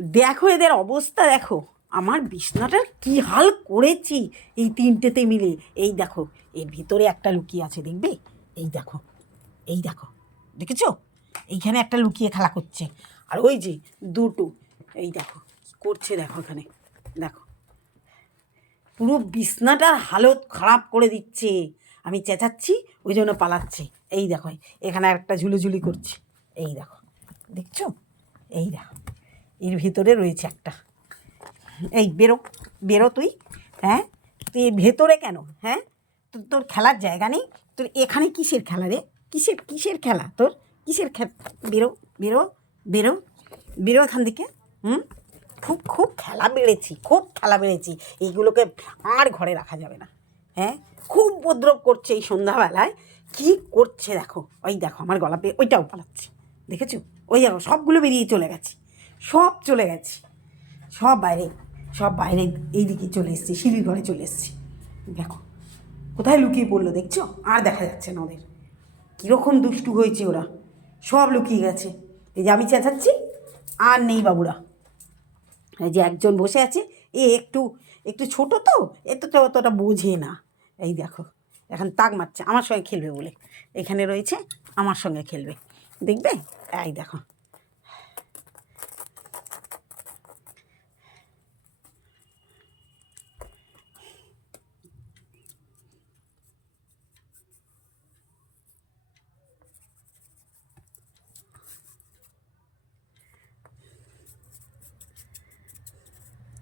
দেখো এদের অবস্থা, দেখো আমার বিছনাটার কি হাল করেছি এই তিনটেতে মিলে। এই দেখো এর ভিতরে একটা লুকিয়ে আছে, দেখবে? এই দেখো, এই দেখো, দেখেছো? এইখানে একটা লুকিয়ে খেলা করছে। আর ওই যে দুটো, এই দেখো করছে, দেখো এখানে, দেখো পুরো বিছনাটার হালত খারাপ করে দিচ্ছে। আমি চেঁচাচ্ছি ওই জন্য পালাচ্ছে। এই দেখো এখানে একটা ঝুলিঝুলি করছে, এই দেখো, দেখছো? এই দেখো এর ভিতরে রয়েছে একটা। এই বেরো, বেরো তুই। হ্যাঁ, তুই এর ভেতরে কেন? হ্যাঁ, তোর খেলার জায়গা নেই? তোর এখানে কিসের খেলা রে? কিসের কিসের খেলা তোর? কিসের খেলা? বেরো, বেরো, বেরো, বেরো এখান থেকে। হুম, খুব খুব খেলা বেড়েছি, খুব খেলা বেড়েছি। এইগুলোকে আর ঘরে রাখা যাবে না। হ্যাঁ, খুব উপদ্রব করছে এই সন্ধ্যাবেলায়। কী করছে দেখো, ওই দেখো আমার গলা পেয়ে ওইটাও পালাচ্ছে, দেখেছো? ওই দেখো সবগুলো বেরিয়ে চলে গেছে, সব চলে গেছে, সব বাইরে, সব বাইরে এইদিকে চলে এসেছি, সিঁড়ির ঘরে চলে এসেছি। দেখো কোথায় লুকিয়ে পড়লো, দেখছো? আর দেখা যাচ্ছে না ওদের। কীরকম দুষ্টু হয়েছে ওরা, সব লুকিয়ে গেছে। এই যে আমি চেঁচাচ্ছি আর নেই বাবুরা। এই যে একজন বসে আছে, এ একটু একটু ছোটো তো, এ তো অতটা বোঝে না। এই দেখো এখন তাক মারছে আমার সঙ্গে খেলবে বলে, এখানে রয়েছে আমার সঙ্গে খেলবে, দেখবে? এই দেখো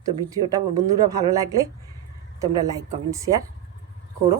তো ভিডিওটা বন্ধুরা ভালো লাগলে তোমরা লাইক কমেন্ট শেয়ার করো।